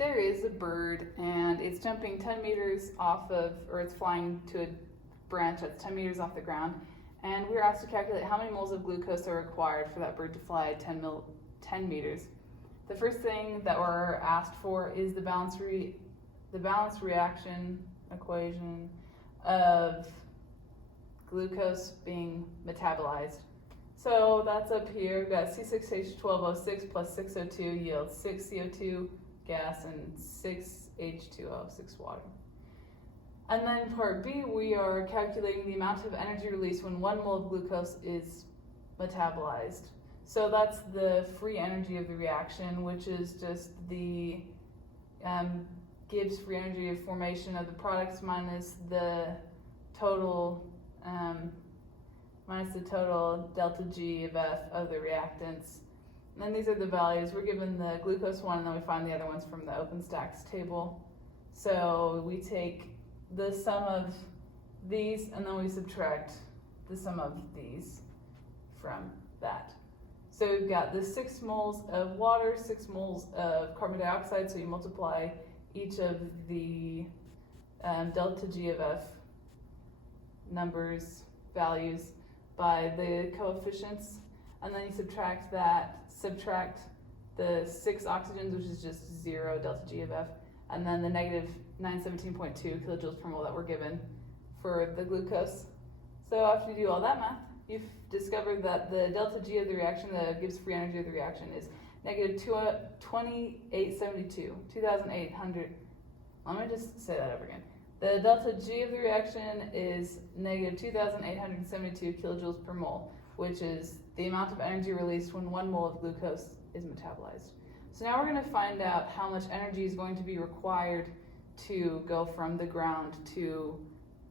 there is a bird and it's jumping 10 meters off of, or it's flying to a branch that's 10 meters off the ground, and we're asked to calculate how many moles of glucose are required for that bird to fly 10 meters. The first thing that we're asked for is the balance reaction equation of glucose being metabolized. So that's up here. We've got C6H12O6 plus 6O2 yields 6 CO2 gas and 6 H2O, 6 water. And then part B, we are calculating the amount of energy released when 1 mole of glucose is metabolized. So that's the free energy of the reaction, which is just the Gibbs free energy of formation of the products minus the total delta G of F of the reactants. And then these are the values. We're given the glucose one, and then we find the other ones from the OpenStax table. So we take the sum of these, and then we subtract the sum of these from that. So we've got the 6 moles of water, 6 moles of carbon dioxide, so you multiply each of the delta G of F values by the coefficients, and then you subtract the 6 oxygens, which is just 0 delta G of F, and then the negative 917.2 kilojoules per mole that we're given for the glucose. So after you do all that math, you've discovered that the delta G of the reaction, the Gibbs free energy of the reaction, is negative 2872, 2,800. Let me just say that over again. The delta G of the reaction is negative 2,872 kilojoules per mole, which is the amount of energy released when 1 mole of glucose is metabolized. So now we're going to find out how much energy is going to be required to go from the ground to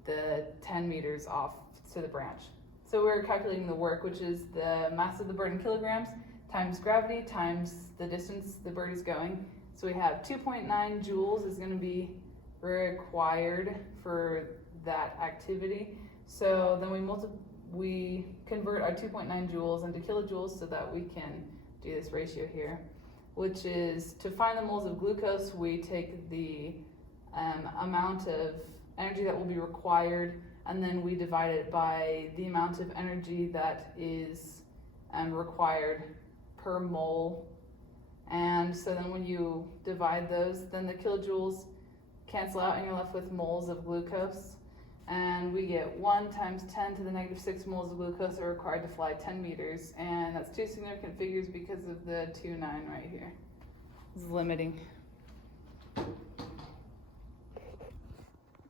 the 10 meters off to the branch. So we're calculating the work, which is the mass of the bird in kilograms times gravity times the distance the bird is going. So we have 2.9 joules is going to be required for that activity. So then we convert our 2.9 joules into kilojoules so that we can do this ratio here, which is to find the moles of glucose, we take the amount of energy that will be required, and then we divide it by the amount of energy that is required per mole. And so then when you divide those, then the kilojoules cancel out and you're left with moles of glucose. And we get 1 times 10 to the negative 6 moles of glucose are required to fly 10 meters. And that's 2 significant figures because of the 2.9 right here. It's limiting.